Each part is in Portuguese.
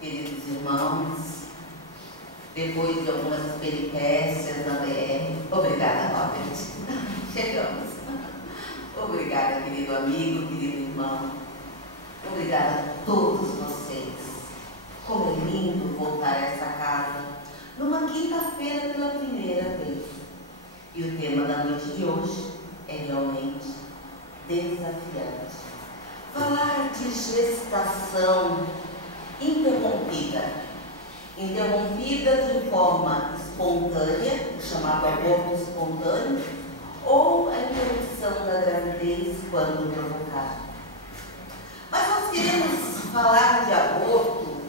queridos irmãos, depois de algumas peripécias na BR, obrigada, Robert, chegamos. Obrigada, querido amigo, querido irmão, obrigada a todos vocês. Como é lindo voltar a essa casa, numa quinta-feira pela primeira vez. E o tema da noite de hoje é realmente desafiante. Falar de gestação interrompida de forma espontânea, o chamado aborto espontâneo, ou a interrupção da gravidez quando provocada. Mas nós queremos falar de aborto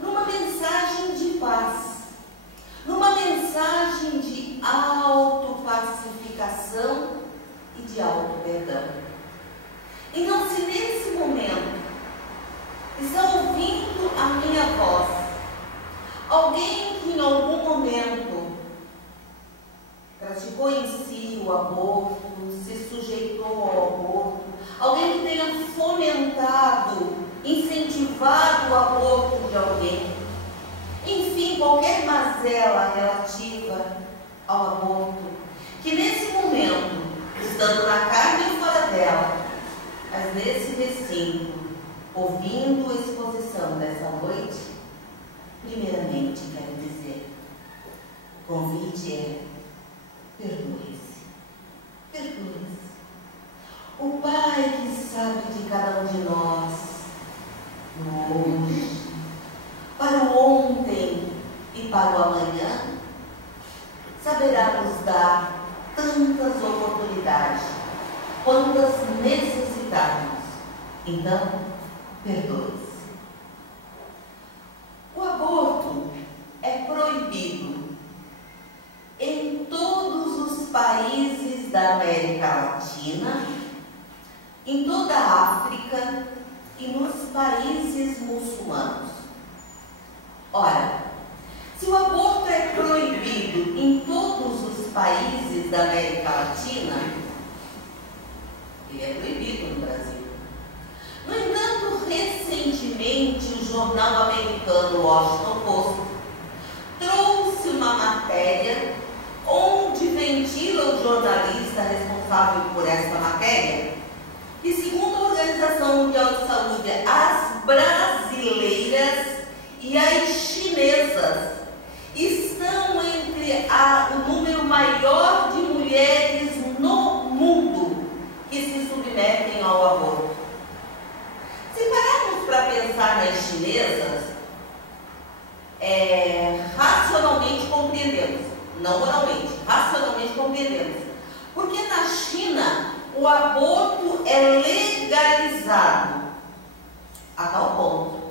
numa mensagem de paz, numa mensagem de autopacificação e de auto-perdão. Então, se nesse momento está ouvindo a minha voz, alguém que em algum momento praticou em si o aborto, se sujeitou ao aborto, alguém que tenha fomentado, incentivado o aborto de alguém, enfim, qualquer mazela relativa ao aborto, que nesse momento, estando na carne e fora dela, mas nesse recinto, ouvindo a exposição dessa noite, primeiramente quero dizer, o convite é: perdoe-se, perdoe-se. O Pai que sabe de cada um de nós, no hoje, para o ontem e para o amanhã, saberá nos dar tantas oportunidades, quantas necessitarmos. Então, perdoe-se. O aborto é proibido em todos os países da América Latina, em toda a África e nos países muçulmanos. Ora, se o aborto é proibido em todos os países da América Latina, ele é proibido no Brasil. No entanto, recentemente o jornal americano Washington Post trouxe uma matéria onde ventila o jornalista responsável por essa matéria que, segundo a Organização Mundial de Saúde, as brasileiras e as chinesas estão entre o número maior de mulheres no mundo que se submetem ao aborto. Se pararmos para pensar nas chinesas, racionalmente compreendemos, não moralmente, racionalmente compreendemos, porque na China o aborto é legalizado a tal ponto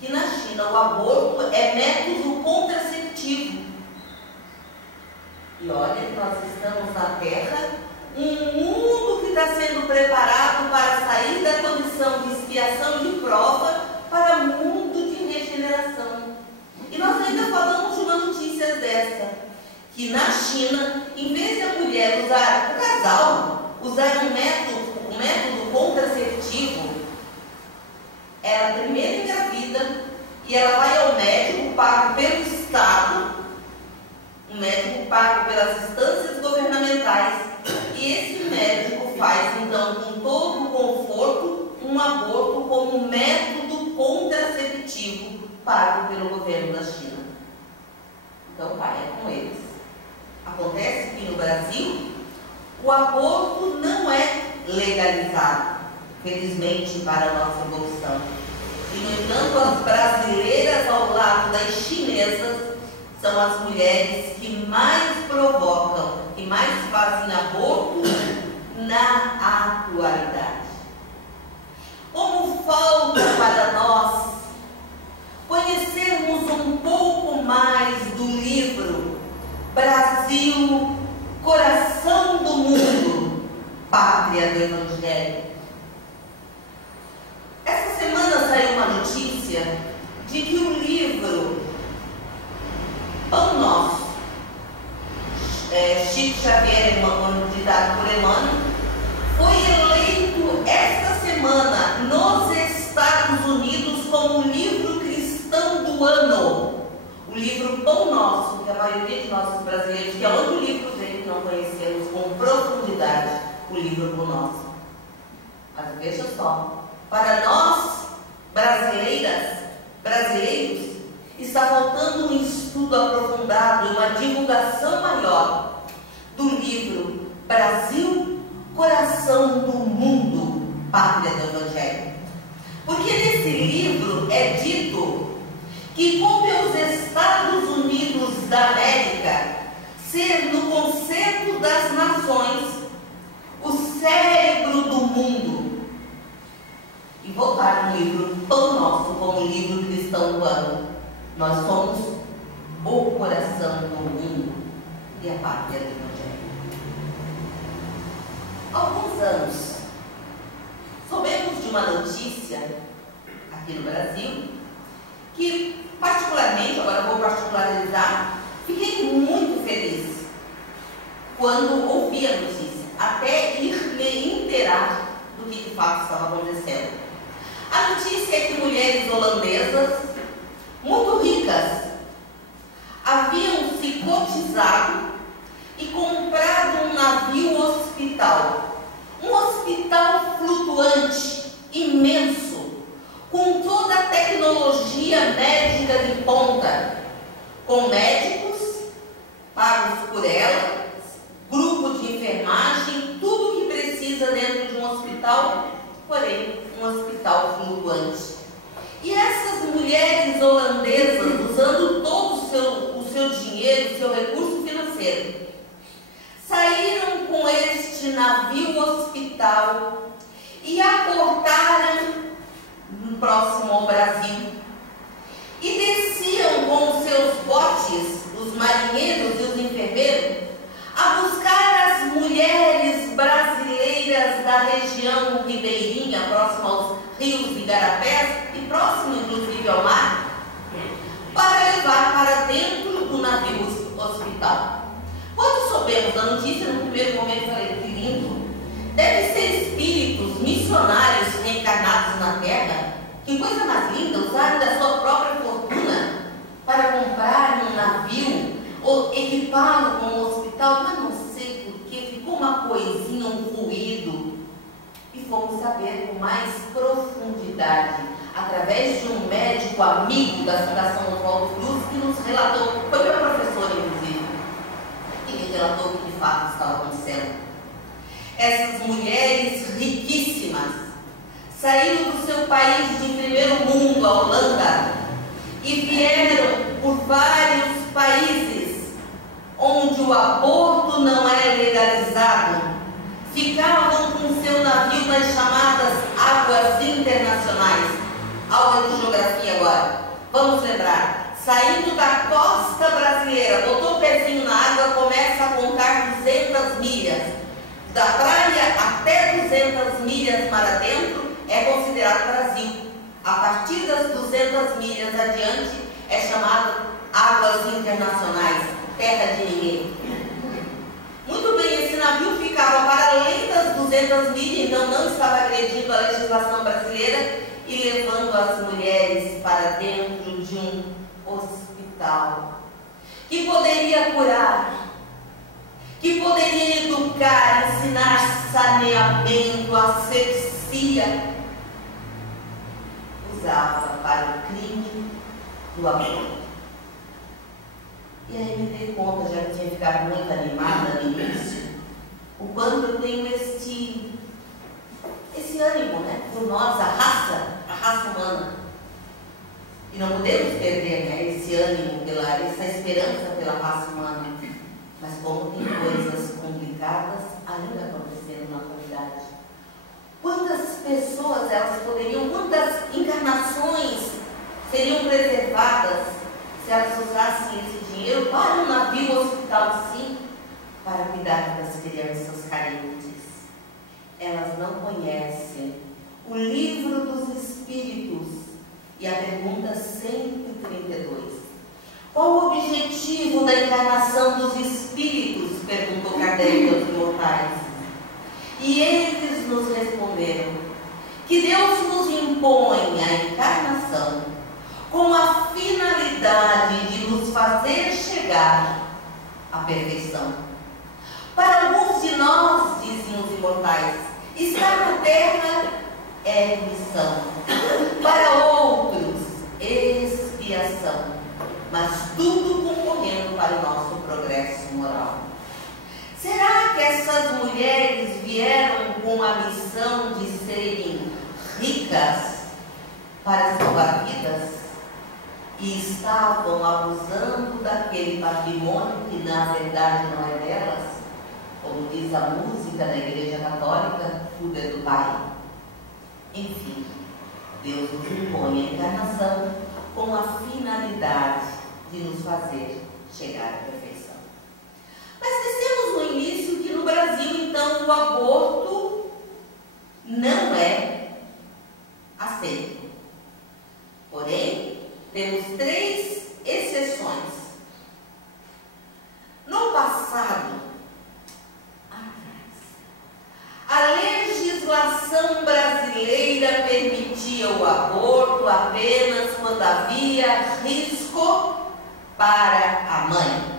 que na China o aborto é método contraceptivo. E olha que nós estamos na Terra, um mundo que está sendo preparado para sair da condição de expiação de prova para mundo de regeneração. E nós ainda falamos de uma notícia dessa, que na China, em vez de a mulher usar, o casal, usar um método contraceptivo, ela primeiro engravida e ela vai ao médico pago pelo Estado, um médico pago pelas instâncias governamentais, e esse médico faz então com todo o conforto um aborto como método contraceptivo pago pelo governo da China. Então vai, é com eles. Acontece que no Brasil o aborto não é legalizado, felizmente para a nossa evolução. E, no entanto, as brasileiras ao lado das chinesas são as mulheres que mais provocam, que mais fazem aborto na atualidade. Como falta para nós conhecermos um pouco mais do livro Brasil, Coração do Mundo, Pátria do Evangelho. Essa semana saiu uma notícia de que o livro Pão Nosso, Chico Xavier, ditado por Emmanuel, foi eleito esta semana nos Estados Unidos como o livro cristão maioria de nós brasileiros, que é outro livro dele que não conhecemos com profundidade, o livro por nós. Mas veja só, para nós brasileiros, está faltando um estudo aprofundado, uma divulgação maior do livro Brasil, Coração do Mundo, Pátria do Evangelho. Porque nesse livro é dito que coube aos Estados Unidos da América ser, no concerto das nações, o cérebro do mundo. E voltar no livro Pão Nosso como livro cristão do ano. Nós somos o coração do mundo e a pátria do Evangelho. Há alguns anos, soubemos de uma notícia aqui no Brasil que, particularmente, agora vou particularizar, fiquei muito feliz quando ouvi a notícia, até ir me inteirar do que de fato estava acontecendo. A notícia é que mulheres holandesas muito ricas haviam se cotizado e comprado um navio hospital, um hospital flutuante, imenso, com toda a tecnologia médica de ponta, com médicos pagos por ela, grupo de enfermagem, tudo o que precisa dentro de um hospital, porém um hospital flutuante. E essas mulheres holandesas, usando todo o seu dinheiro, o seu recurso financeiro, saíram com este navio hospital e aportaram próximo ao Brasil. E desciam com os seus botes, os marinheiros e os enfermeiros, a buscar as mulheres brasileiras da região ribeirinha, próximo aos rios de igarapés e próximo inclusive ao mar, para levar para dentro do navio hospital. Quando soubemos da notícia, no primeiro momento falei, que lindo, deve ser espíritos missionários reencarnados na Terra, que coisa mais linda, usaram da sua própria fortuna para comprar um navio ou equipá-lo como hospital, mas não sei porquê, ficou uma coisinha, um ruído. E fomos saber com mais profundidade, através de um médico amigo da Fundação Oswaldo Cruz, que nos relatou, foi meu professor inclusive, e me relatou o que de fato estava acontecendo. Essas mulheres riquíssimas saíram do seu país de primeiro mundo, a Holanda, e vieram por vários países onde o aborto não é legalizado. Ficavam com seu navio nas chamadas águas internacionais. Aula de geografia agora. Vamos lembrar. Saindo da costa brasileira, botou o pezinho na água, começa a contar 200 milhas. Da praia até 200 milhas para dentro é considerado Brasil. A partir das 200 milhas adiante é chamado águas internacionais, terra de ninguém. Muito bem, esse navio ficava para além das 200 milhas, então não estava agredindo a legislação brasileira e levando as mulheres para dentro de um hospital que poderia curar, que poderia educar, ensinar saneamento, asepsia, usava para o crime do aborto. E aí me dei conta, já que tinha ficado muito animada no início, o quanto eu tenho esse ânimo, né, por nós, a raça humana. E não podemos perder, né, esse ânimo, essa esperança pela raça humana. Mas como tem coisas complicadas ainda acontecendo na humanidade. Quantas pessoas quantas encarnações seriam preservadas se elas usassem esse dinheiro para um navio hospital, sim, para cuidar das crianças carentes. Elas não conhecem o livro dos Espíritos. E a pergunta 132. Qual o objetivo da encarnação dos Espíritos? Perguntou Kardec aos mortais. E eles nos responderam que Deus nos impõe a encarnação com a finalidade de nos nos fazer chegar à perfeição. Para alguns de nós, dizem os imortais, estar na terra é missão. Para outros, expiação. Mas tudo concorrendo para o nosso progresso moral. Será que essas mulheres vieram com a missão de serem ricas para salvar vidas? E estavam abusando daquele patrimônio que na verdade não é delas? Como diz a música da Igreja Católica, tudo é do Pai. Enfim, Deus nos impõe a encarnação com a finalidade de nos fazer chegar à perfeição. Mas dissemos no início que no Brasil, então, o aborto não é aceito. Porém, temos 3 exceções. No passado, a legislação brasileira permitia o aborto apenas quando havia risco para a mãe.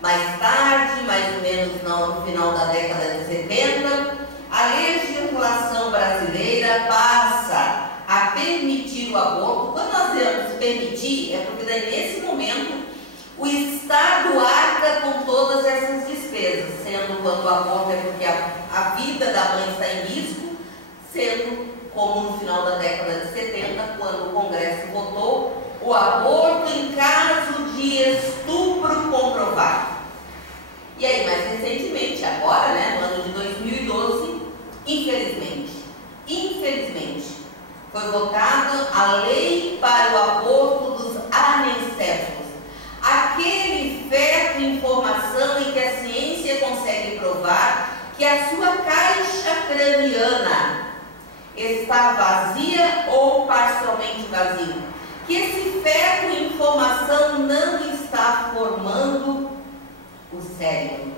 Mais tarde, mais ou menos no final da década de 70, a legislação brasileira passa a permitir o aborto. Quando nós dizemos permitir, é porque daí, nesse momento o Estado arca com todas essas despesas, sendo quando o aborto é porque a vida da mãe está em risco, sendo como no final da década de 70, quando o Congresso votou o aborto em caso de estupro comprovado. E aí, mais recentemente, agora, no ano de 2012, infelizmente, foi votada a lei para o aborto dos anencéfalos. Aquele feto em formação em que a ciência consegue provar que a sua caixa craniana está vazia ou parcialmente vazia. Que esse feto em formação não está formando o cérebro.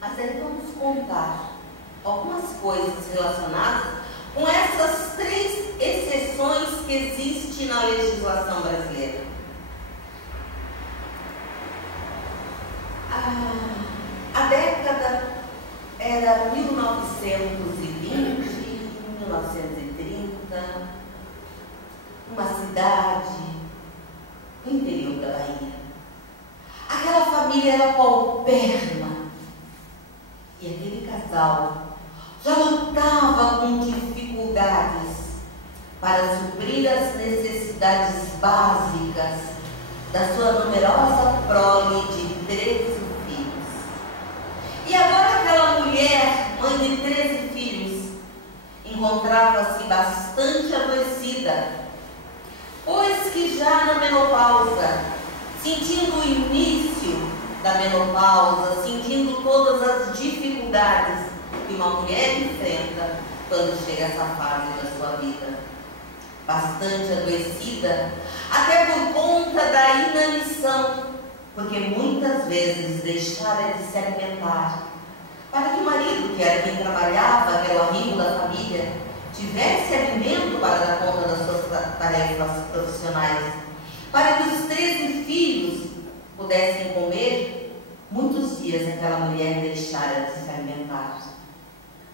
Mas aí vamos contar algumas coisas relacionadas com essas 3 exceções que existem na legislação brasileira. A década era 1920, 1930, uma cidade no interior da Bahia. Aquela família era paupérrima e aquele casal já lutava com dificuldades para suprir as necessidades básicas da sua numerosa prole de 13 filhos. E agora aquela mulher, mãe de 13 filhos, encontrava-se bastante adoecida, pois que já na menopausa, sentindo o início da menopausa, sentindo todas as dificuldades que uma mulher enfrenta quando chega a essa fase da sua vida, bastante adoecida, até por conta da inanição, porque muitas vezes deixara de se alimentar, para que o marido, que era quem trabalhava, que era o amigo da família, tivesse alimento para dar conta das suas tarefas profissionais, para que os 13 filhos pudessem comer. Muitos dias aquela mulher deixara de se alimentar.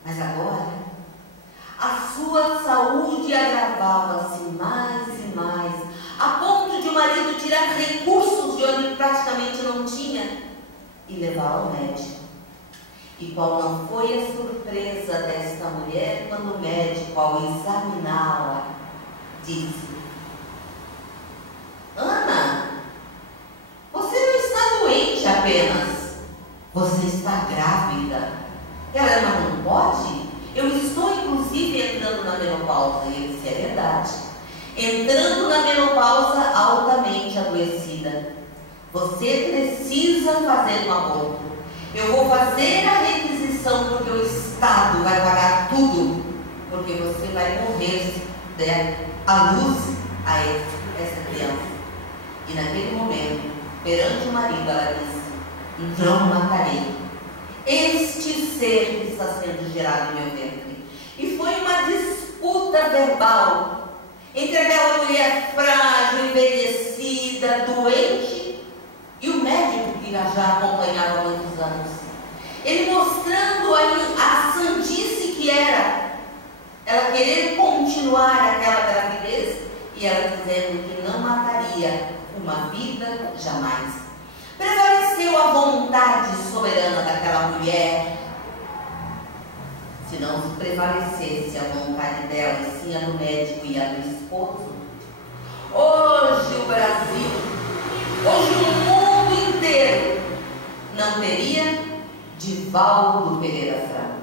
Mas agora, a sua saúde agravava-se mais e mais, a ponto de o marido tirar recursos de onde praticamente não tinha e levá-la ao médico. E qual não foi a surpresa desta mulher quando o médico, ao examiná-la, disse: Ana, você não está doente apenas, você está grávida. Ela, mas não pode? Eu estou inclusive entrando na menopausa. E ele disse: é verdade. Entrando na menopausa altamente adoecida. Você precisa fazer um aborto. Eu vou fazer a requisição porque o Estado vai pagar tudo, porque você vai morrer à luz a essa criança. E naquele momento, perante o marido, ela disse: não matarei este ser que está sendo gerado em meu ventre. E foi uma disputa verbal entre aquela mulher frágil, envelhecida, era doente e o médico que já acompanhava há muitos anos. Ele mostrando a sandice que era ela querer continuar aquela gravidez e ela dizendo que não mataria uma vida jamais. Prevaleceu a vontade soberana daquela mulher. Se não prevalecesse a vontade dela, e sim a do médico e a do esposo, hoje o Brasil, hoje o mundo inteiro não teria Divaldo Pereira Franco.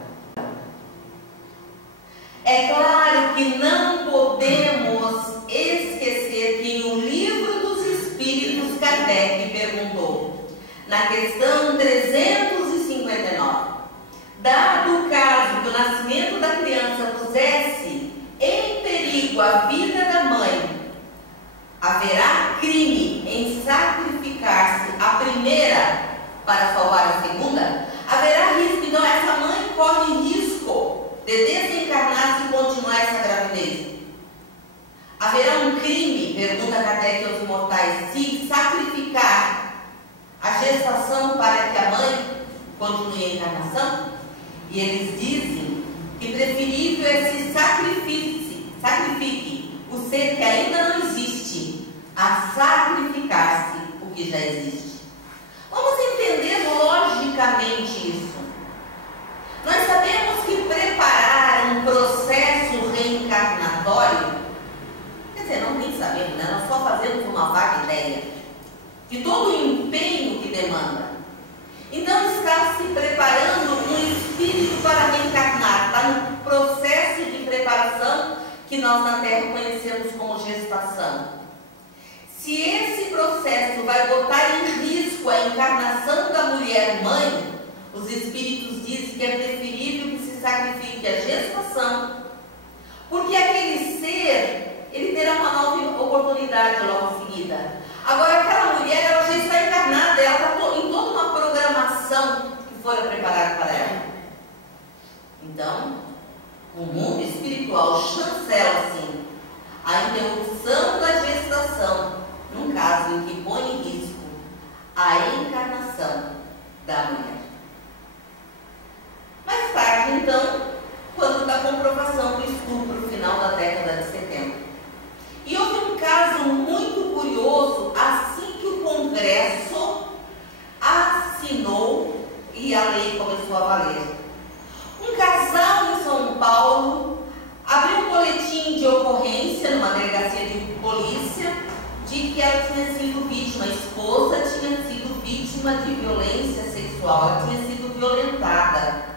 É claro que não podemos esquecer que no Livro dos Espíritos Kardec perguntou, na questão 359, dado o caso que o nascimento da criança pusesse em perigo a vida da mãe, haverá crime em sacrificar-se a primeira para salvar a segunda? Haverá risco, então essa mãe corre risco de desencarnar-se e continuar essa gravidez. Haverá um crime, pergunta Kardec aos imortais, se sacrificar a gestação para que a mãe continue a encarnação? E eles dizem que preferível é se sacrifique o ser que ainda não existe, a sacrificar-se o que já existe. Vamos entender logicamente isso. Nós sabemos que preparar um processo reencarnatório, quer dizer, não nem sabemos, né? Nós só fazemos uma vaga ideia de todo o empenho que demanda. Então está se preparando um espírito para reencarnar, está no processo de preparação que nós na Terra conhecemos como gestação. Se esse processo vai botar em risco a encarnação da mulher mãe, os espíritos dizem que é preferível que se sacrifique a gestação, porque aquele ser, ele terá uma nova oportunidade logo em seguida. Agora aquela mulher, ela já está encarnada, ela está em toda uma programação que fora preparada para ela. Então, o mundo espiritual chancela assim a interrupção da gestação, num caso em que põe em risco a encarnação da mulher. Mais tarde, então, quando da comprovação do estupro, final da década de 70. E houve um caso muito curioso, assim que o Congresso assinou e a lei começou a valer. Um casal em São Paulo abriu um boletim de ocorrência numa delegacia de polícia de que ela tinha sido vítima, a esposa tinha sido vítima de violência sexual, ela tinha sido violentada.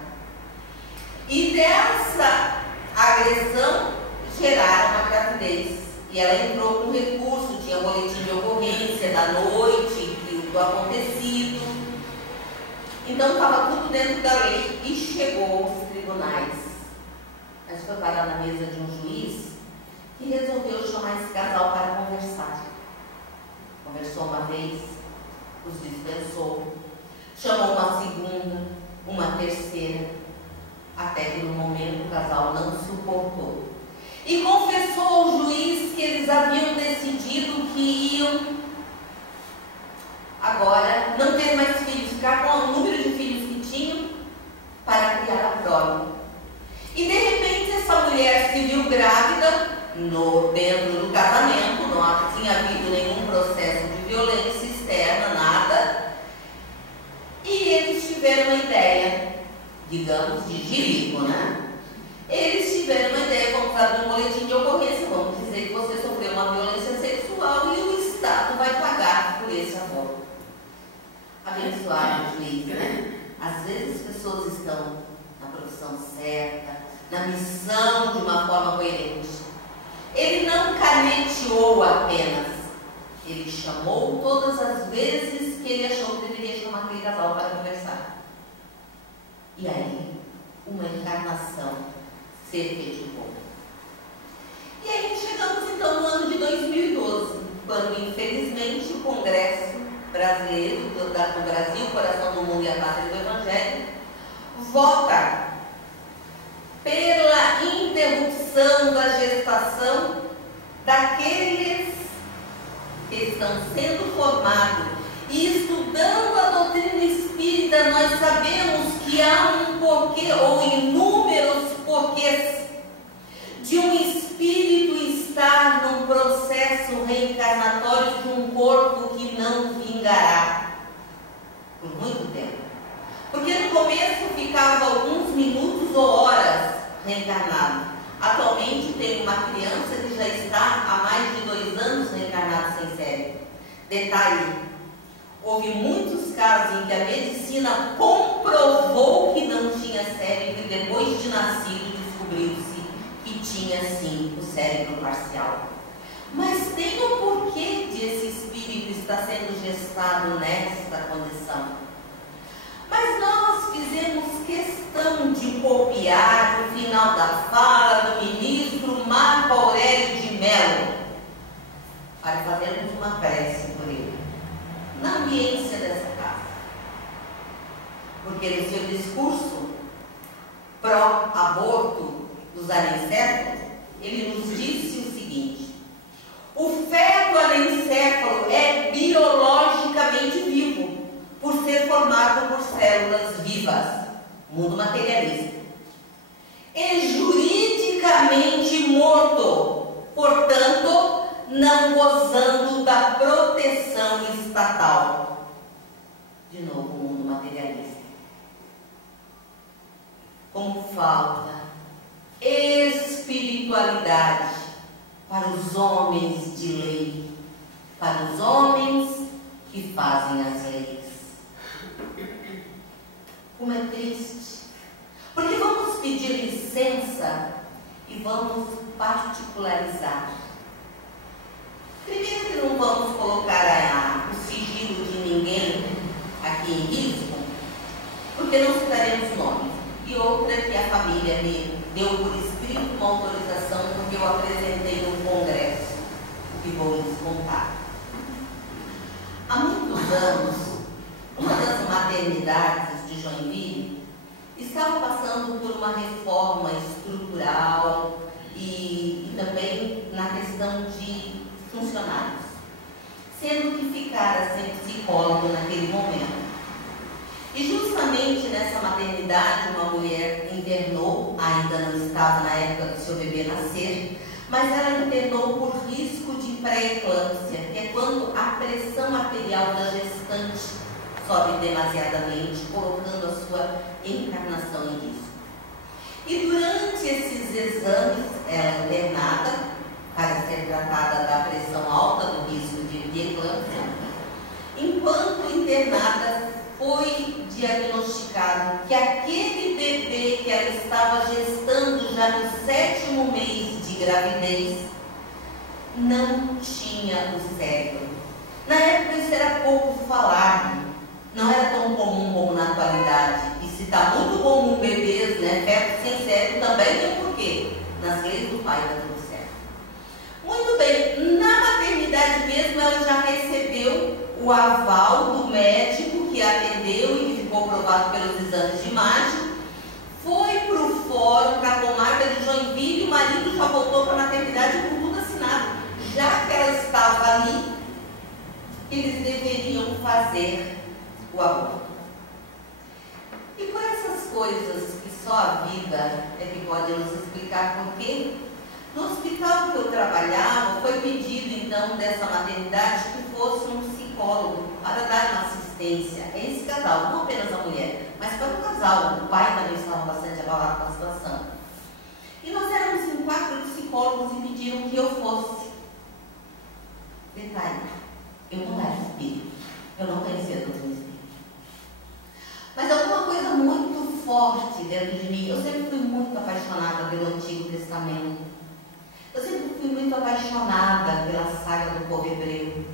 E dessa agressão geraram uma gravidez. E ela entrou com recurso, tinha boletim de ocorrência da noite, do acontecido. Então estava tudo dentro da lei e chegou aos tribunais. Mas foi parar na mesa de um juiz que resolveu chamar esse casal para conversar. Conversou uma vez, os dispensou, chamou uma segunda, uma terceira, até que no momento o casal não suportou. E confessou ao juiz que eles haviam decidido que iam agora não ter mais filhos, ficar com o número de filhos que tinham para criar a prole. E de repente essa mulher se viu grávida dentro do casamento, não tinha havido nenhum processo de violência externa, nada. E eles tiveram uma ideia, digamos, de jirico, né? Eles tiveram uma ideia, vamos abrir um boletim de ocorrência, vamos dizer que você sofreu uma violência sexual e o Estado vai pagar por esse aborto. Abençoado juiz, né? Às vezes as pessoas estão na profissão certa, na missão de uma forma coerente. Ele não caneteou apenas, ele chamou todas as vezes que ele achou que deveria chamar aquele casal para conversar. E aí, uma encarnação se efetivou. E aí chegamos então no ano de 2012, quando infelizmente o Congresso Brasileiro, do Brasil, Coração do Mundo e a Pátria do Evangelho, vota pela interrupção da gestação daqueles que que estão sendo formados e estudando a doutrina espírita, nós sabemos que há um porquê ou inúmeros porquês de um espírito estar num processo reencarnatório de um corpo que não vingará por muito tempo. Porque no começo ficava alguns minutos ou horas reencarnado. Atualmente tem uma criança que já está há mais de 2 anos reencarnada sem cérebro. Detalhe, houve muitos casos em que a medicina comprovou que não tinha cérebro e depois de nascido descobriu-se que tinha sim o cérebro parcial. Mas tem um porquê de esse espírito estar sendo gestado nesta condição. Mas nós fizemos questão de copiar o final da fala do ministro Marco Aurélio de Mello para fazermos uma prece por ele, na ambiência dessa casa. Porque no seu discurso pró-aborto dos anencéfalos, ele nos disse o seguinte: o feto anencéfalo é biologicamente vivo, por ser formado por células vivas, mundo materialista, e juridicamente morto, portanto, não gozando da proteção estatal. De novo, mundo materialista. Como falta espiritualidade para os homens de lei, para os homens que fazem as leis. Como é triste, porque vamos pedir licença e vamos particularizar. Primeiro que não vamos colocar o sigilo de ninguém aqui em risco, porque não citaremos nomes. E outra que a família me deu por escrito uma autorização porque eu apresentei no congresso, o que vou lhes contar. Há muitos anos, uma das maternidades de Joinville estava passando por uma reforma estrutural e também na questão de funcionários, sendo que ficara sem psicólogo naquele momento. E justamente nessa maternidade, uma mulher internou, ainda não estava na época do seu bebê nascer, mas ela internou por risco de pré-eclâmpsia, que é quando a pressão arterial da gestante sobe demasiadamente, colocando a sua encarnação em risco. E durante esses exames, ela é internada para ser tratada da pressão alta do risco de eclâmpsia. Enquanto internada, foi diagnosticado que aquele bebê que ela estava gestando já no 7º mês de gravidez não tinha o cérebro. Na época isso era pouco falado, não era tão comum como na atualidade. E se está muito comum bebês, fetos sem cérebro, também tem um porquê. Nas leis do pai está tudo certo. Muito bem, na maternidade mesmo ela já recebeu o aval do médico que atendeu e que ficou provado pelos exames de imagem, foi para o fórum, para a comarca de Joinville, e o marido já voltou para a maternidade com tudo assinado. Já que ela estava ali, eles deveriam fazer o aborto. E por essas coisas que só a vida é que pode nos explicar por quê, no hospital que eu trabalhava, foi pedido então dessa maternidade que fosse um psicólogo para dar uma assistência a esse casal, não apenas a mulher, mas para o casal. O pai também estava bastante abalado com a situação. E nós éramos em 4 psicólogos e pediram que eu fosse. Detalhe, eu não era espírito, eu não conhecia todos os espíritos. Mas alguma coisa muito forte dentro de mim. Eu sempre fui muito apaixonada pelo Antigo Testamento. Eu sempre fui muito apaixonada pela saga do povo hebreu.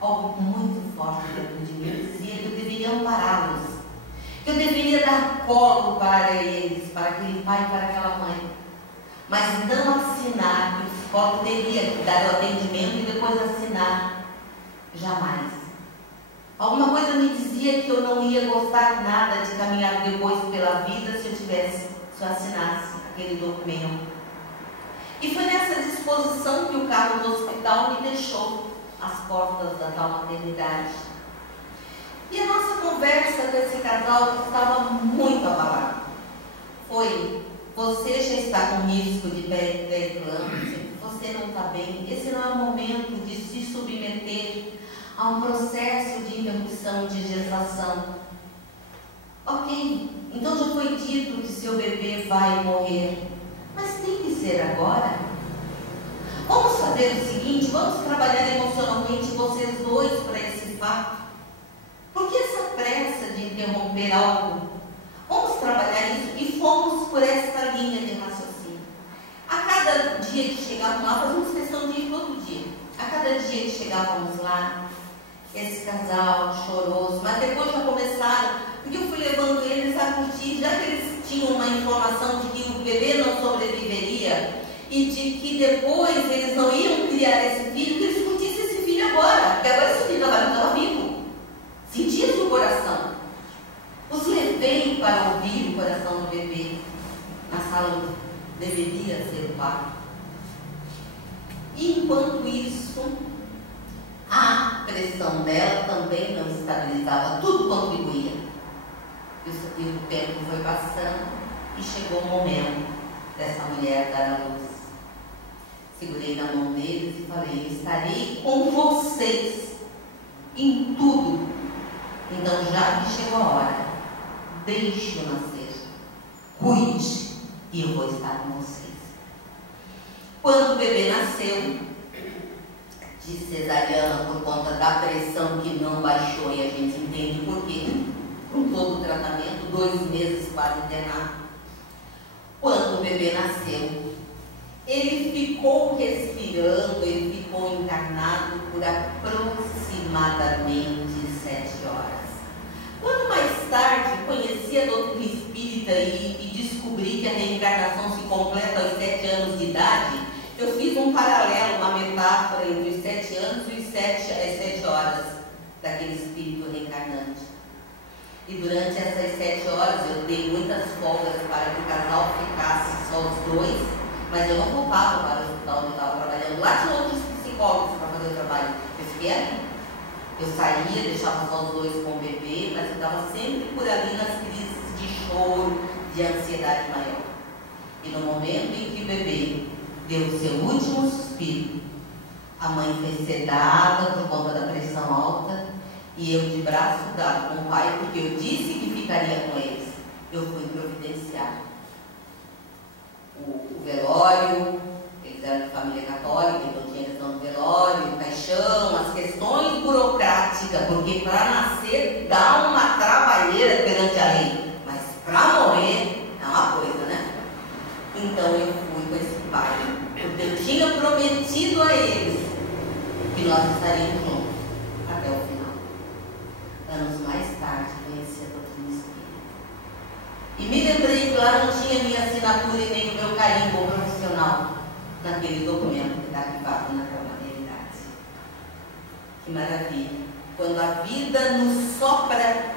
Algo muito forte dentro de mim. Eu dizia que eu deveria ampará-los, que eu deveria dar colo para eles, para aquele pai e para aquela mãe. Mas não assinar, que o psicólogo teria que dar o atendimento e depois assinar. Jamais. Alguma coisa me dizia que eu não ia gostar nada de caminhar depois pela vida se eu assinasse aquele documento. E foi nessa disposição que o carro do hospital me deixou as portas da tal maternidade. E a nossa conversa com esse casal estava muito abalada. Foi: você já está com risco de pré-eclâmpsia, você não está bem, esse não é o momento de se submeter a um processo de interrupção de gestação. Ok, então já foi dito que seu bebê vai morrer, mas tem que ser agora? Vamos fazer o seguinte, vamos trabalhar emocionalmente vocês dois para esse fato. Por que essa pressa de interromper algo? Vamos trabalhar isso e fomos por essa linha de raciocínio. A cada dia que chegávamos lá, fazíamos questão de ir todo dia. A cada dia que chegávamos lá, esse casal choroso, mas depois já começaram, porque eu fui levando eles a curtir, já que eles tinham uma informação de que o bebê não sobreviveria e de que depois eles não iam criar esse filho, que eles curtissem esse filho agora, porque agora esse filho estava vivo. Sentia isso no coração. Os levei para ouvir o coração do bebê na sala onde deveria ser o parto. E enquanto isso, a pressão dela também não estabilizava, tudo contribuía. E o tempo foi passando e chegou o momento dessa mulher dar à luz. Segurei na mão deles e falei: eu estarei com vocês em tudo. Então, já que chegou a hora, deixe-o nascer, cuide, e eu vou estar com vocês. Quando o bebê nasceu, de cesariana, por conta da pressão que não baixou, e a gente entende por quê, com todo o tratamento, 2 meses quase internado. Quando o bebê nasceu, ele ficou respirando, ele ficou encarnado por aproximadamente 7 horas. Quando mais tarde conheci a doutrina espírita e descobri que a reencarnação se completa aos 7 anos de idade, eu fiz um paralelo, uma metáfora entre os 7 anos e as 7 horas daquele espírito reencarnante. E durante essas 7 horas eu dei muitas folgas para que o casal ficasse só os dois, mas eu não voltava para o hospital onde eu estava trabalhando. Lá tinha outros psicólogos para fazer o trabalho. Eu fiquei ali. Eu saía, deixava só os dois com o bebê, mas eu estava sempre por ali nas crises de choro, de ansiedade maior. E no momento em que o bebê deu o seu último suspiro, a mãe foi sedada por conta da pressão alta, e eu, de braço dado com o pai, porque eu disse que ficaria com eles, eu fui providenciar o velório. Eles eram de família católica, então tinha a questão do velório, o caixão, as questões burocráticas, porque para nascer dá uma trabalheira perante a lei, mas para morrer é uma coisa, né? Então eu fui com esse pai, porque eu tinha prometido a eles que nós estaríamos juntos até o final. Anos mais tarde conheci a doutrina espírita e me lembrei que lá não tinha minha assinatura e nem o meu carimbo profissional naquele documento que está arquivado naquela maternidade. Que maravilha! Quando a vida nos sopra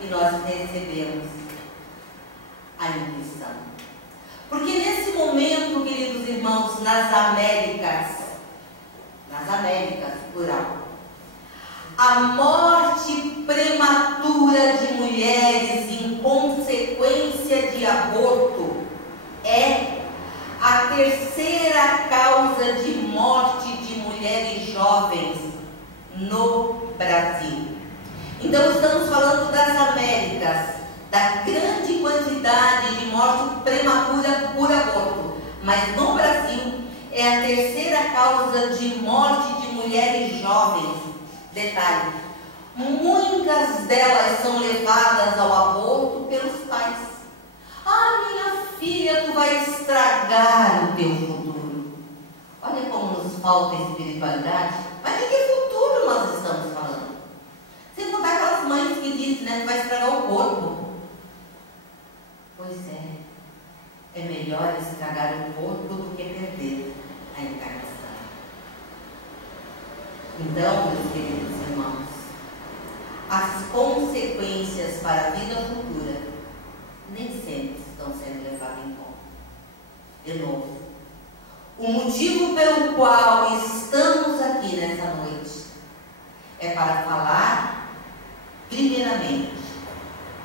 e nós recebemos a intuição. Porque nesse momento, queridos irmãos, nas Américas, plural, a morte prematura de mulheres em consequência de aborto é a terceira causa de morte de mulheres jovens no Brasil. Então estamos falando das Américas, da grande quantidade de morte prematura por aborto, mas no Brasil é a terceira causa de morte de mulheres jovens. Detalhe, muitas delas são levadas ao aborto pelos pais. Ah, minha filha, tu vai estragar o teu futuro. Olha como nos falta espiritualidade. Mas de que futuro nós estamos falando? Sem contar aquelas mães que dizem, né, que vai estragar o corpo. Pois é, é melhor estragar o corpo do que perder a encarnação. Então, meus queridos irmãos, as consequências para a vida futura nem sempre estão sendo levadas em conta. De novo, o motivo pelo qual estamos aqui nessa noite é para falar, primeiramente,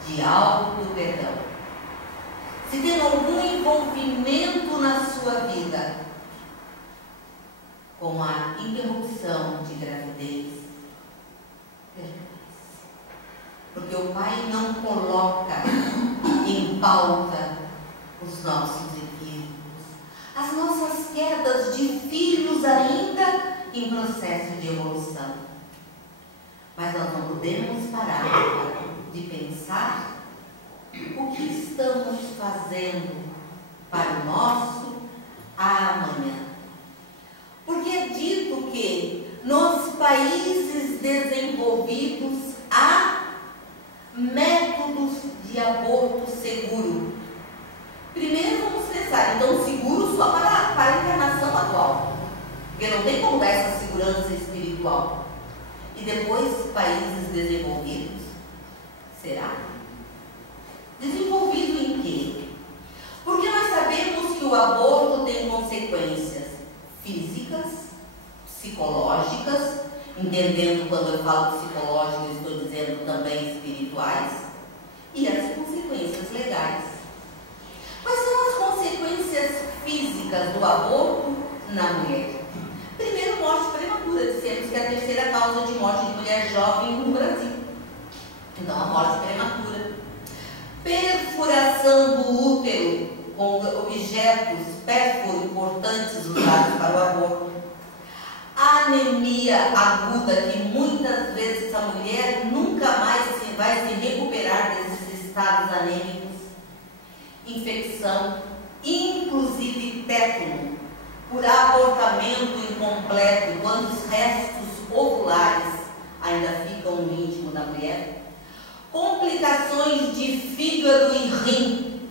de auto-perdão. Se tem algum envolvimento na sua vida com a interrupção de gravidez, perdoe-se. Porque o Pai não coloca em pauta os nossos equívocos, as nossas quedas de filhos ainda em processo de evolução. Mas nós não podemos parar de pensar o que estamos fazendo para o nosso amanhã. Porque é dito que nos países desenvolvidos há métodos de aborto seguro. Primeiro vamos pensar, então seguro só para a encarnação atual, porque não tem como dar essa segurança espiritual. E depois, países desenvolvidos, será? Desenvolvido em quê? Porque nós sabemos que o aborto tem consequências físicas, psicológicas, entendendo quando eu falo psicológico, eu estou dizendo também espirituais, e as consequências legais. Quais são as consequências físicas do aborto na mulher? Primeiro, morte prematura. Dissemos que é a terceira causa de morte de mulher jovem no Brasil. Então, a morte prematura. Perfuração do útero com objetos pérfuro importantes usados para o aborto. Anemia aguda, que muitas vezes a mulher nunca mais vai se recuperar desses estados anêmicos. Infecção, inclusive tétano, por abortamento incompleto, quando os restos ovulares ainda ficam no íntimo da mulher. Complicações de fígado e rim.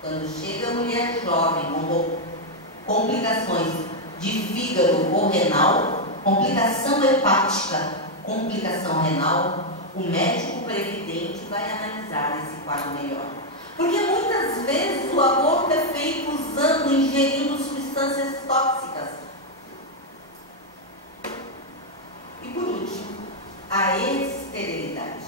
Quando chega a mulher jovem com complicações de fígado ou renal, complicação hepática, complicação renal, o médico previdente vai analisar esse quadro melhor. Porque muitas vezes o aborto é feito usando, ingerindo substâncias tóxicas. E por último, a esterilidade.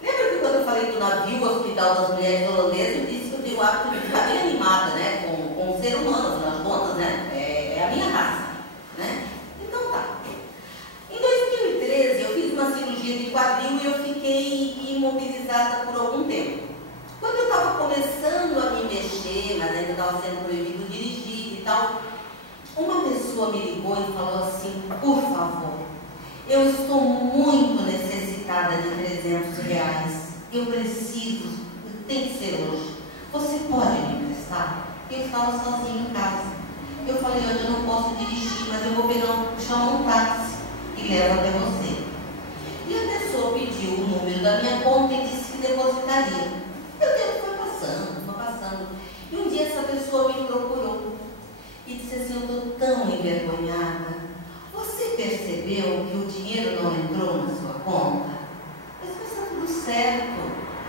Lembra que quando eu falei do navio Hospital das Mulheres Holandesas, eu disse que eu tenho o hábito de ficar bem animada, né, com o ser humano, afinal de contas, né, é a minha raça, né? Então tá. Em 2013 eu fiz uma cirurgia de quadril e eu fiquei imobilizada por algum tempo. Quando eu estava começando a me mexer, mas ainda estava sendo proibido dirigir e tal, uma pessoa me ligou e falou assim: por favor, eu estou muito necessitada de R$300, eu preciso, tem que ser hoje, você pode me emprestar? Eu estava sozinha em casa. Eu falei: hoje eu não posso dirigir, mas eu vou chamar um táxi e levo até você. E a pessoa pediu o número da minha conta e disse que depositaria. O tempo foi passando. E um dia essa pessoa me procurou e disse assim: eu estou tão envergonhada. Você percebeu que o dinheiro não entrou na sua conta? Eu disse: mas está tudo certo,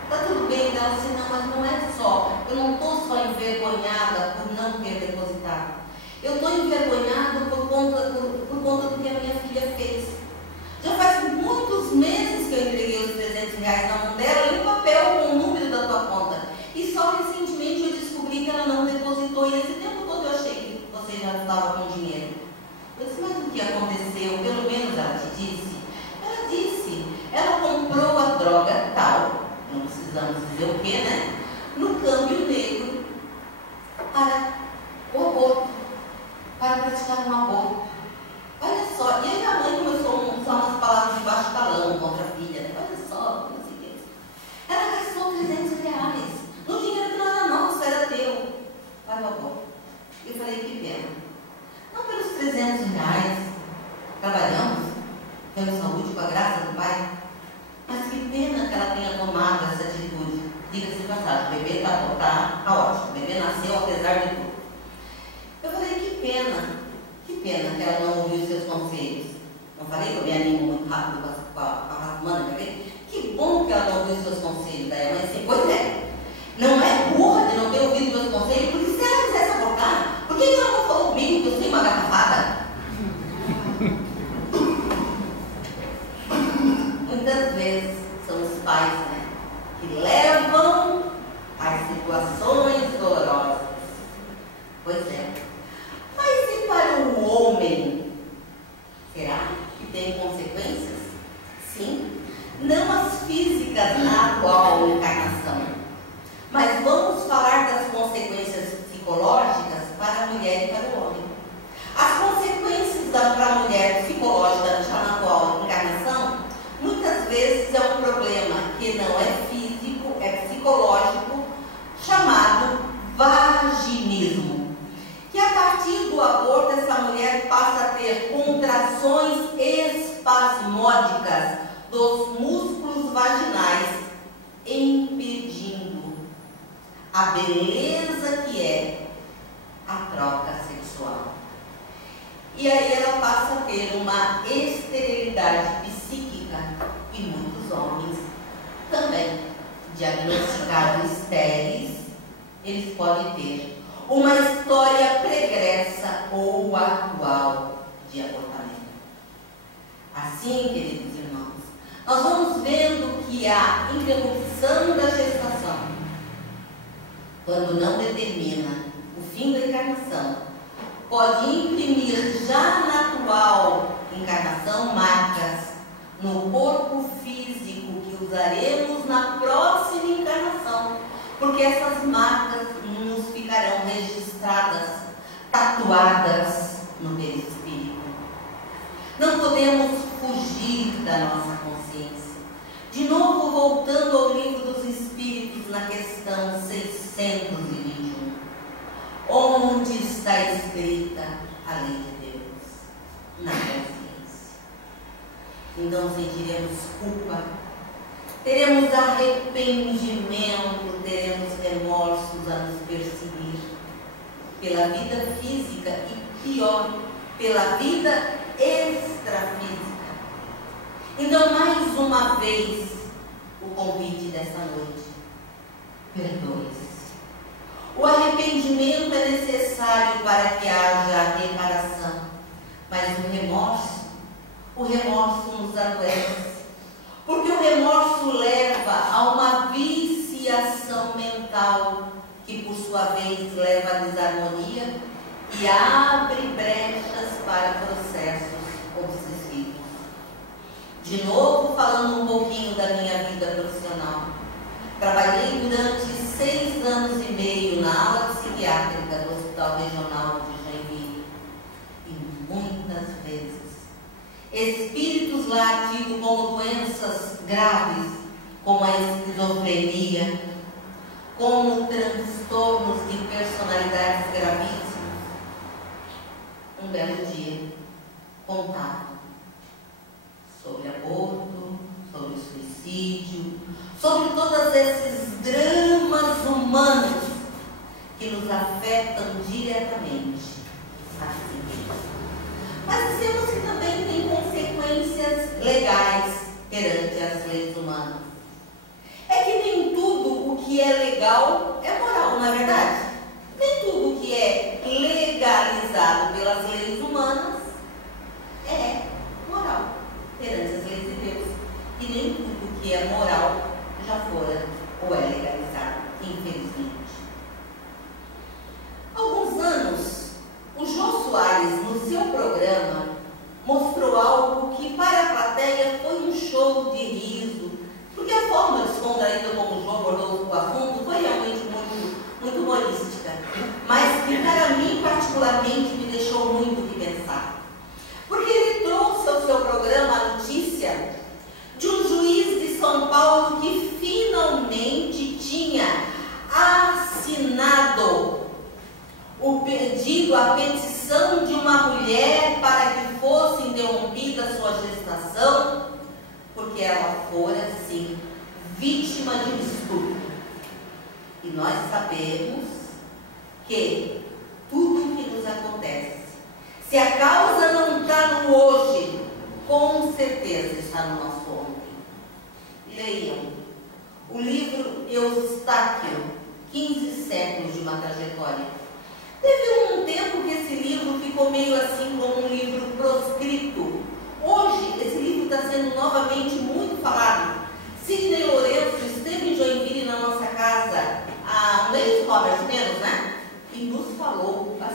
está tudo bem. Ela disse: não, mas não é só. Eu não estou só envergonhada por não ter depositado. Eu estou envergonhada por conta do que a minha filha fez. Já faz muitos meses que eu entreguei os R$300 na mão dela e um papel com o número da tua conta. E só recentemente eu descobri que ela não depositou. E esse tempo todo eu achei que você já estava com dinheiro. Eu disse: mas o que aconteceu? Pelo menos ela te disse. Ela disse: ela comprou a droga tal, não precisamos dizer o que, né? No câmbio negro para o aborto, para praticar um aborto. Olha só, e aí a mãe começou a usar umas palavras de baixo calão contra a filha, né? Olha só, não sei o que. Ela gastou R$300 no dinheiro que não era nosso, era teu. Para o aborto. Eu falei: que pena. Não pelos R$300, trabalhamos, temos saúde com a graça do Pai, mas que pena que ela tenha tomado essa atitude. Diga-se de passagem, o bebê tá ótimo, o bebê nasceu apesar de tudo. Eu falei: que pena que ela não ouviu os seus conselhos. Não falei que eu me animo muito rápido com a Rasmana, quer ver? Que bom que ela não ouviu os seus conselhos, daí, mas assim, pois é, não é burra de não ter ouvido os meus conselhos, porque se ela quisesse abortar, por que ela não falou comigo que eu sou uma garrafada? que levam às situações dolorosas. Pois é. Mas e para o homem? Será que tem consequências? Sim. Não as físicas na atual encarnação. Mas vamos falar das consequências psicológicas para a mulher e para o homem. As consequências para a mulher psicológica já na atual encarnação, muitas vezes é um problema que não é físico, é psicológico, chamado vaginismo. Que a partir do aborto, essa mulher passa a ter contrações espasmódicas dos músculos vaginais, impedindo a beleza que é a troca sexual. E aí ela passa a ter uma esterilidade psíquica, e muitos homens também, diagnosticados estéreis, eles podem ter uma história pregressa ou atual de abortamento. Assim, queridos irmãos, nós vamos vendo que a interrupção da gestação, quando não determina o fim da encarnação, pode imprimir já na atual encarnação marcas no corpo físico que usaremos na próxima encarnação, porque essas marcas nos ficarão registradas, tatuadas no perispírito. Não podemos fugir da nossa consciência. De novo, voltando ao Livro dos Espíritos, na questão 621. Onde está escrita a lei de Deus? Na consciência. Então sentiremos culpa, teremos arrependimento, teremos remorsos a nos perseguir pela vida física e, pior, pela vida extrafísica. Então, mais uma vez, o convite dessa noite: perdoe-se. O arrependimento é necessário para que haja reparação, mas o remorso nos adoece, porque o remorso leva a uma viciação mental, que por sua vez leva à desarmonia e abre brechas para processos obsessivos. De novo, falando um pouquinho da minha vida profissional. Trabalhei durante 6 anos e meio na ala psiquiátrica do Hospital Regional de Joinville. E muitas vezes, espíritos lá tidos como doenças graves, como a esquizofrenia, como transtornos de personalidades gravíssimos, um belo dia contavam sobre aborto, sobre suicídio, sobre todos esses dramas humanos que nos afetam diretamente assim. Mas dizemos que também tem consequências legais perante as leis humanas. É que nem tudo o que é legal é moral, não é verdade? Nem tudo o que é legalizado pelas leis humanas é moral perante as leis de Deus. E nem tudo que é moral já fora ou é legalizado, infelizmente. Há alguns anos, o Jô Soares, no seu programa, mostrou algo que para a plateia foi um show de riso, porque a forma descontraída como o Jô abordou o assunto foi realmente muito humorística, mas que para mim particularmente me deixou muito o que pensar. Porque ele trouxe ao seu programa a notícia de um juiz de São Paulo que finalmente tinha assinado o pedido, a petição de uma mulher para que fosse interrompida a sua gestação, porque ela fora, sim, vítima de um estupro. E nós sabemos que tudo que nos acontece, se a causa não está no hoje, com certeza está no nosso ontem. Leiam o livro Eustáquio, 15 séculos de uma trajetória. Teve um tempo que esse livro ficou meio assim como um livro proscrito. Hoje, esse livro está sendo novamente muito falado. Sidney Lourenço esteve em Joinville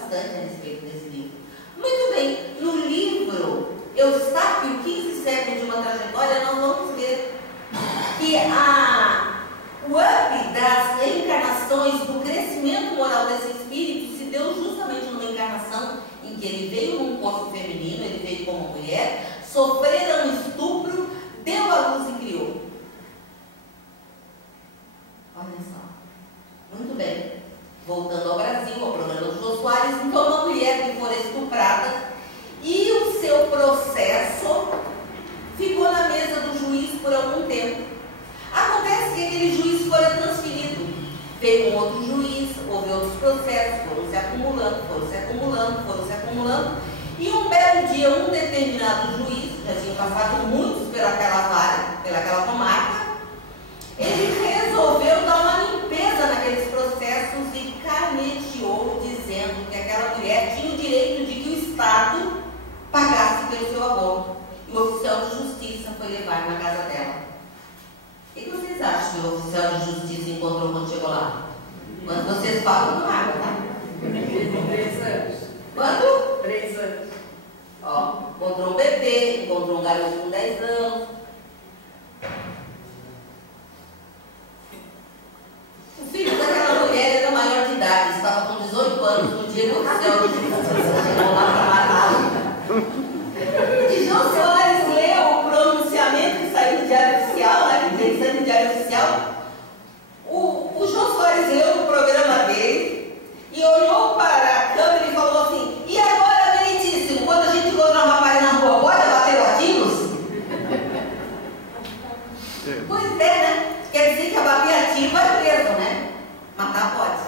bastante a respeito desse livro. Muito bem, no livro Eustáquio, 15 séculos de uma trajetória, nós vamos ver que o up das reencarnações, do crescimento moral desse espírito, se deu justamente numa encarnação em que ele veio num corpo feminino, ele veio como mulher, sofreu um estupro, deu à luz e criou. Olha só. Muito bem. Voltando ao Brasil, ao programa do Jô Soares, então uma mulher que for estuprada e o seu processo ficou na mesa do juiz por algum tempo. Acontece que aquele juiz foi transferido. Veio um outro juiz, houve outros processos, foram se acumulando. E um belo dia, um determinado juiz, já tinha passado muitos pelaquela vara, pelaquela comarca, ele resolveu dar uma limpeza naqueles processos e caneteou, dizendo que aquela mulher tinha o direito de que o Estado pagasse pelo seu aborto. E o oficial de justiça foi levar na casa dela. O que vocês acham que o oficial de justiça encontrou quando chegou lá? Quando vocês falam, não água, tá? 3 anos. Quanto? 3 anos. Ó, encontrou um bebê, encontrou um garoto com 10 anos. O filho daquela mulher era maior de idade, estava com 18 anos no dia que o oficial de justiça chegou lá para matá-lo. E Jô Soares leu o pronunciamento que saiu no Diário Oficial, né, que tem sangue no Diário Oficial. O Jô Soares leu o programa dele e olhou para a câmera e falou assim: e agora, meritíssimo, quando a gente encontra um rapaz na rua, pode abater latinos? Pois é, né? Quer dizer que abater a tiro vai preso, né? Matar pode.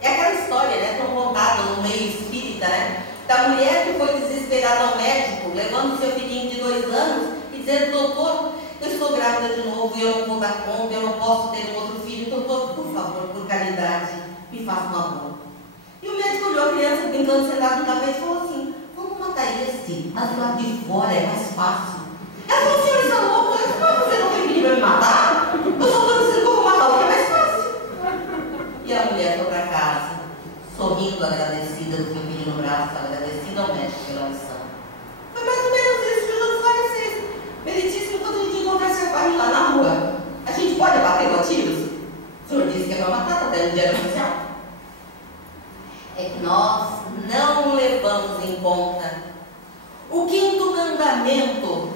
É aquela história, né? Tão contada no meio espírita, né? Da mulher que foi desesperada ao médico, levando seu filhinho de 2 anos e dizendo: doutor, eu estou grávida de novo e eu não vou dar conta, eu não posso ter um outro filho, doutor, por favor, por caridade, me faça um aborto. E o médico olhou a criança brincando sentado no tapete e falou assim: vamos matar este, mas do lado de fora é mais fácil. Ela falou: senhor, está louco? Eu disse: mas você não tem perigo para me matar? Eu só estou dizendo que eu vou matar o que é mais fácil. E a mulher foi para casa, sorrindo, agradecida do seu filho no braço, agradecida ao médico pela lição. Foi mais ou menos isso que o Jô Soares fez. Meritíssimo, quando a gente encontrar esse rapaz lá na rua, a gente pode bater a tiros? O senhor disse que é para matar, está dentro do Diário Oficial. É que nós não levamos em conta o 5º mandamento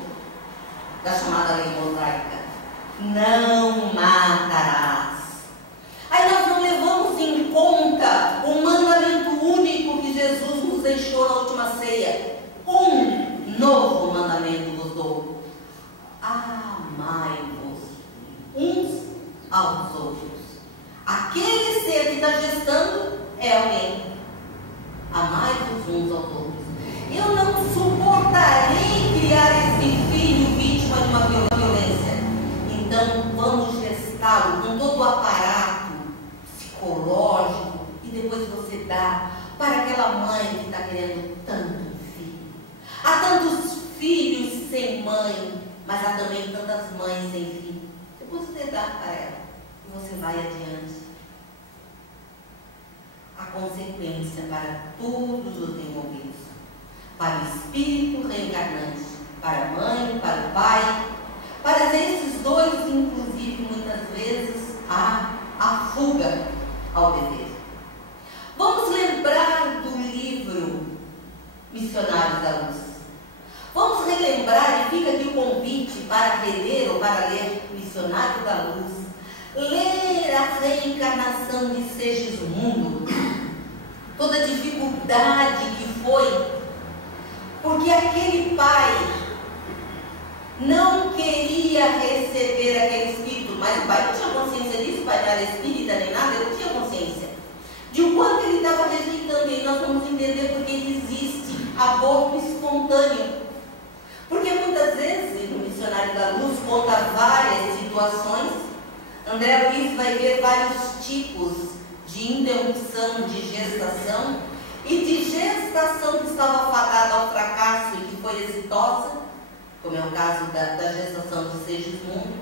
da chamada lei mosaica: não matarás. Aí nós não levamos em conta o mandamento único que Jesus nos deixou na última ceia: um novo mandamento vos dou: amai-vos uns aos outros. Aquele ser que está gestando é alguém. Amai-vos uns aos outros. Eu não suportarei criar esse filho vítima de uma violência. Então vamos gestá-lo com todo o aparato psicológico e depois você dá para aquela mãe que está querendo tanto filho. Há tantos filhos sem mãe, mas há também tantas mães sem filho. Depois você dá para ela e você vai adiante. A consequência para todos os envolvidos, para o espírito reencarnante, para a mãe, para o pai, para esses dois, inclusive, muitas vezes, há a fuga ao dever. Vamos lembrar do livro Missionários da Luz. Vamos relembrar, e fica aqui o convite para reler ou para ler Missionário da Luz. Ler a reencarnação de Segismundo, toda a dificuldade que foi, porque aquele pai não queria receber aquele espírito, mas o pai não tinha consciência disso, o pai não era espírita nem nada, ele não tinha consciência de o quanto ele estava rejeitando. E nós vamos entender porque existe aborto espontâneo. Porque muitas vezes, no Missionário da Luz, conta várias situações. André Luiz vai ver vários tipos de interrupção de gestação e de gestação que estava fadada ao fracasso e que foi exitosa, como é o caso da gestação de Segismundo.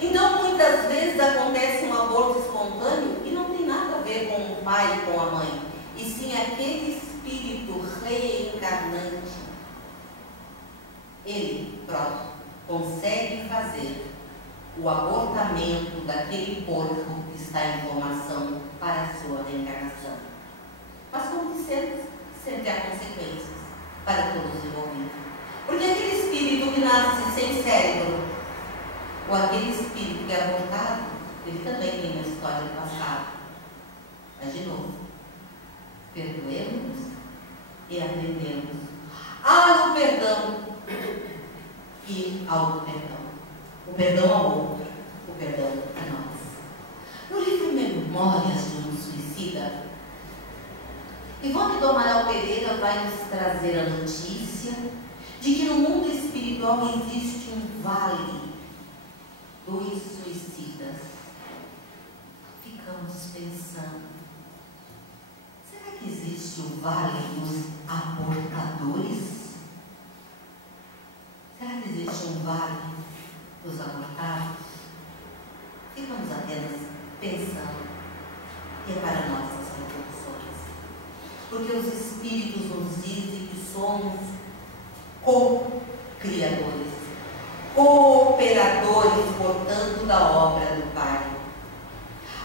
Então, muitas vezes acontece um aborto espontâneo e não tem nada a ver com o pai e com a mãe, e sim aquele espírito reencarnante, ele próprio consegue fazer o abortamento daquele corpo que está em formação para a sua reencarnação. Mas, como dissemos, sempre há consequências para todos os envolvidos. Porque aquele espírito que nasce sem cérebro, ou aquele espírito que é abortado, ele também tem uma história do passado. Mas, de novo, perdoemos e aprendemos ao perdão e ao perdão. O perdão ao outro, o perdão a nós. No livro Memórias de um Suicida, Ivone do Amaral Pereira vai nos trazer a notícia de que no mundo espiritual existe um vale dos suicidas. Ficamos pensando, será que existe o vale dos abortadores? Será que existe um vale dos abortados? Ficamos apenas pensando, e é para nossas reflexões. Porque os Espíritos nos dizem que somos co-criadores, cooperadores, portanto, da obra do Pai.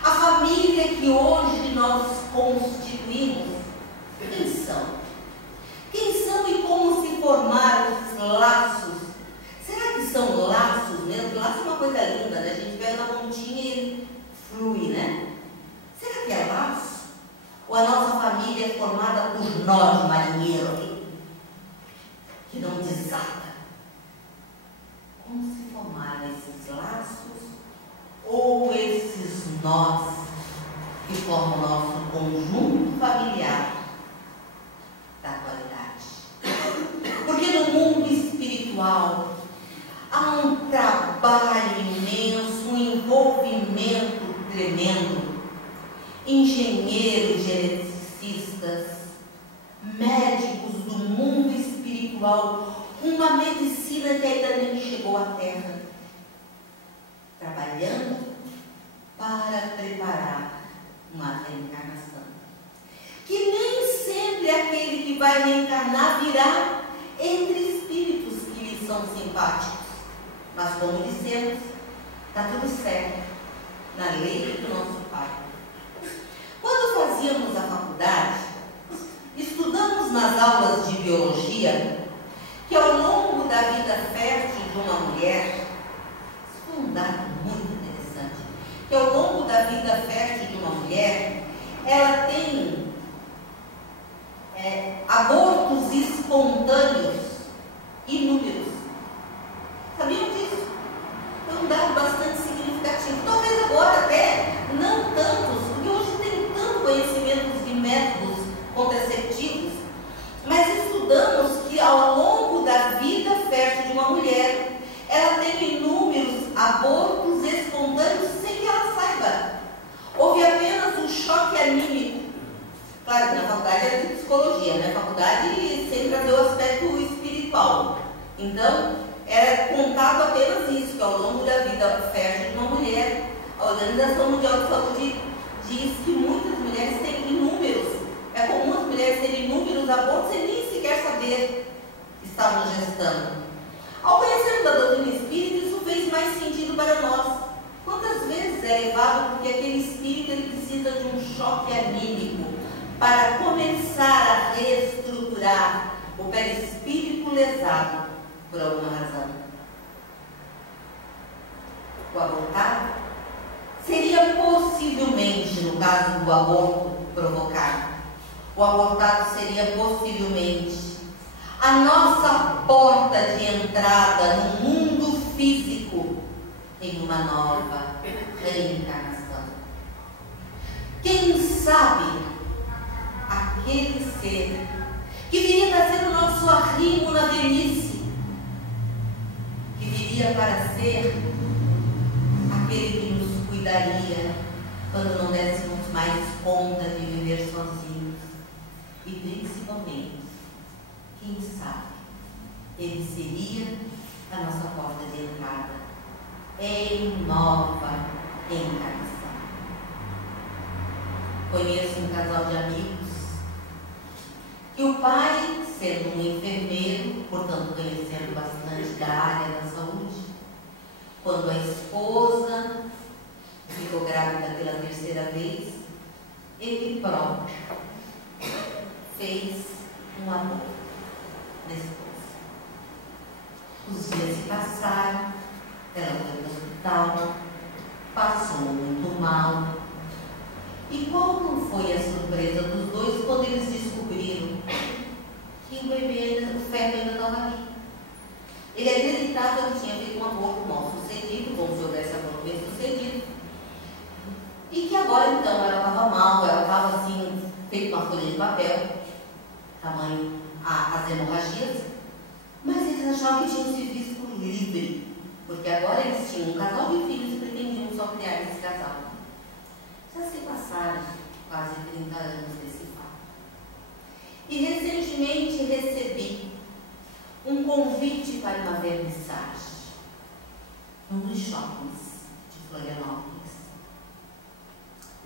A família que hoje nós constituímos, quem são? Quem são e como se formaram os laços? Será que são laços mesmo? Laço é uma coisa linda, né? A gente pega na pontinha e ele flui, né? Será que é laço? Ou a nossa família é formada por nós, marinheiro, que não desata? Como se formaram esses laços ou esses nós que formam o nosso conjunto familiar da atualidade? Porque no mundo espiritual há um trabalho imenso, um envolvimento tremendo. Engenheiros, geneticistas, médicos do mundo espiritual, uma medicina que ainda nem chegou à Terra, trabalhando para preparar uma reencarnação. Que nem sempre aquele que vai reencarnar virá entre espíritos que lhe são simpáticos. Mas, como dissemos, está tudo certo na lei do nosso Pai. Quando fazíamos a faculdade, estudamos nas aulas de biologia que ao longo da vida fértil de uma mulher, isso foi um dado muito interessante, que ao longo da vida fértil de uma mulher, ela tem abortos espontâneos inúmeros. Sabiam disso? É um dado bastante significativo. Talvez agora até não tantos, porque hoje tem tanto conhecimento de métodos contraceptivos, mas estudamos que ao longo da vida fértil de uma mulher, ela tem inúmeros abortos espontâneos sem que ela saiba. Houve apenas um choque anímico. Claro que na faculdade era de psicologia, né? A faculdade sempre trazer o aspecto espiritual. Então, era contado apenas isso, que ao longo da vida fértil de uma mulher, a Organização Mundial de Saúde diz que muitas mulheres têm inúmeros, é comum as mulheres terem inúmeros abortos sem nem sequer saber que estavam gestando. Ao conhecermos a doutrina espírita, isso fez mais sentido para nós. Quantas vezes é levado porque aquele espírito ele precisa de um choque anímico para começar a reestruturar o perispírito lesado por alguma razão. O abortado seria possivelmente, no caso do aborto provocado, o abortado seria possivelmente a nossa porta de entrada no mundo físico em uma nova reencarnação. Quem sabe aquele ser que viria trazer o nosso arrimo na velhice, que viria para ser aquele que nos cuidaria quando não dessemos mais conta de viver sozinhos. E principalmente, quem sabe, ele seria a nossa porta de entrada em nova encarnação. Conheço um casal de amigos que o pai, sendo um enfermeiro, portanto conhecendo bastante da área da saúde, quando a esposa ficou grávida pela terceira vez, ele próprio fez um aborto na esposa. Os dias se passaram, ela foi para o hospital, passou muito mal. E qual não foi a surpresa dos dois quando eles descobriram que o bebê, o feto ainda estava ali? Ele acreditava que tinha feito um aborto mal sucedido, como se houvesse aborto bem sucedido. E que agora então ela estava mal, ela estava assim, feito uma folha de papel, tamanho as hemorragias, mas eles achavam que tinham se visto livre, porque agora eles tinham um casal de filhos e pretendiam só criar esse casal. Já se passaram quase 30 anos desse fato. E recentemente recebi um convite para uma vernissage num dos shoppings de Florianópolis.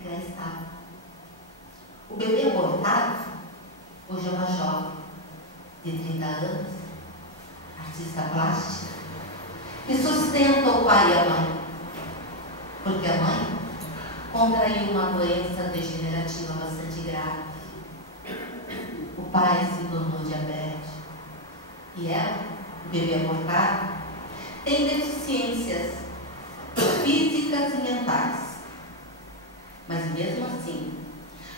E lá estava. O bebê abortado hoje é uma jovem de 30 anos, artista plástica, que sustenta o pai e a mãe, porque a mãe contraiu uma doença degenerativa bastante grave. O pai se tornou diabético e ela, o bebê abortado, tem deficiências físicas e mentais. Mas mesmo assim,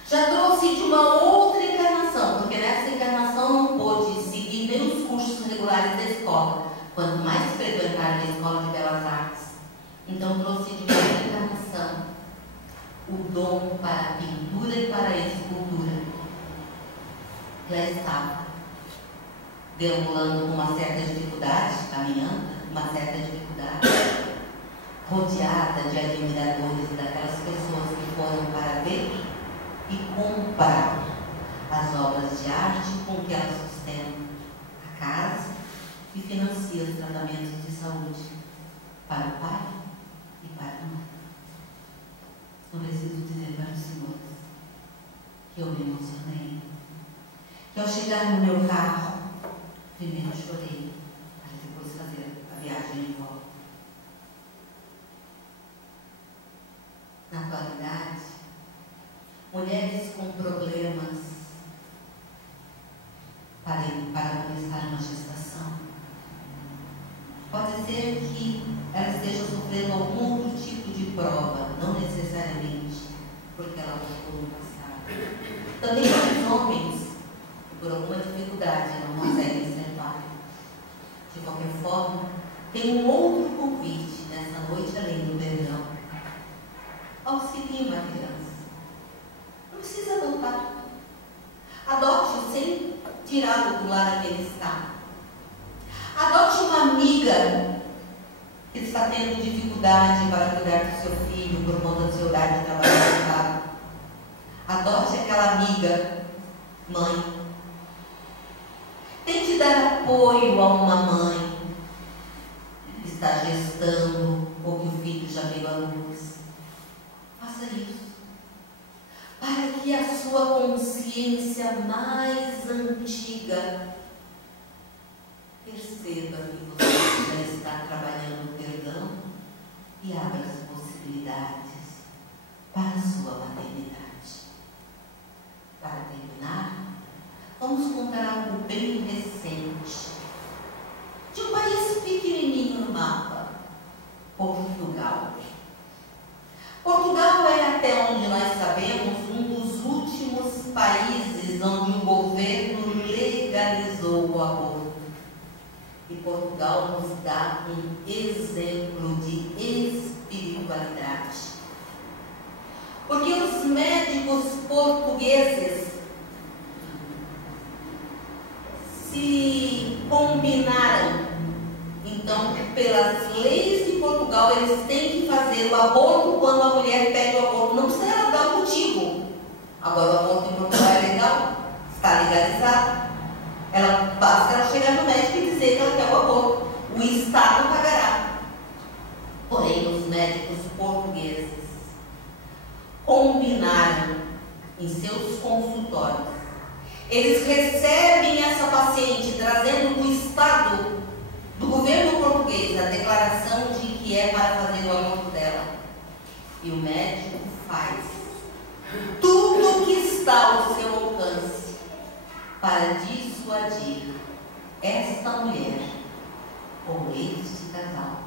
já trouxe de uma outra encarnação, porque nessa encarnação não pôde seguir nem os cursos regulares da escola, quanto mais frequentar a Escola de Belas Artes. Então trouxe de uma outra encarnação o dom para a pintura e para a escultura. Lá estava, deambulando com uma certa dificuldade, caminhando, uma certa dificuldade, rodeada de admiradores, daquelas pessoas que foram para ver e comprar as obras de arte com que ela sustenta a casa e financia os tratamentos de saúde para o pai e para a mãe. Não preciso dizer para os senhores que eu me emocionei, que ao chegar no meu carro, primeiro chorei, para depois fazer a viagem de volta. Na atualidade, mulheres com problemas para começar uma gestação, pode ser que ela esteja sofrendo algum outro tipo de prova, não necessariamente porque ela voltou no passado. Também os homens, que por alguma dificuldade não conseguem ser pais. De qualquer forma, tem um outro convite nessa noite além do perdão. Auxilie uma criança. Não precisa adotar. Adote sem tirá-lo do lar que ele está. Adote uma amiga que está tendo dificuldade para cuidar do seu filho por conta do seu horário de trabalho voltado. Adote aquela amiga, mãe. Tente dar apoio a uma mãe que está gestando ou que o filho já veio à luz. Faça isso, para que a sua consciência mais antiga perceba que você já está trabalhando o perdão e abra as possibilidades para a sua maternidade. Para terminar, vamos contar algo bem recente, de um país pequenininho no mapa, Portugal. Portugal é, até onde nós sabemos, um dos últimos países onde o governo legalizou o aborto. E Portugal nos dá um exemplo de espiritualidade. Porque os médicos portugueses se combinaram. Então, pelas leis de Portugal, eles têm que fazer o aborto quando a mulher pede o aborto. Não precisa ela dar o motivo. Agora, o aborto em Portugal é legal, está legalizado. Basta ela chegar no médico e dizer que ela quer o aborto. O Estado pagará. Porém, os médicos portugueses combinaram em seus consultórios. Eles recebem para dissuadir esta mulher ou este casal.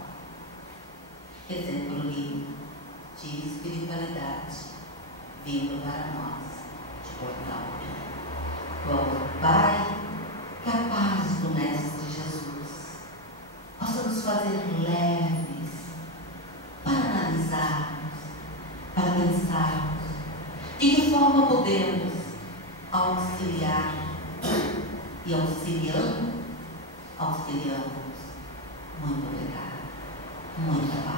Exemplo lindo de espiritualidade vindo para nós de Portugal. Glória ao Pai, que a paz do Mestre Jesus possa nos fazer leves para analisarmos, para pensarmos de que forma podemos auxiliar e auxiliamos. Muito obrigada. Muita paz.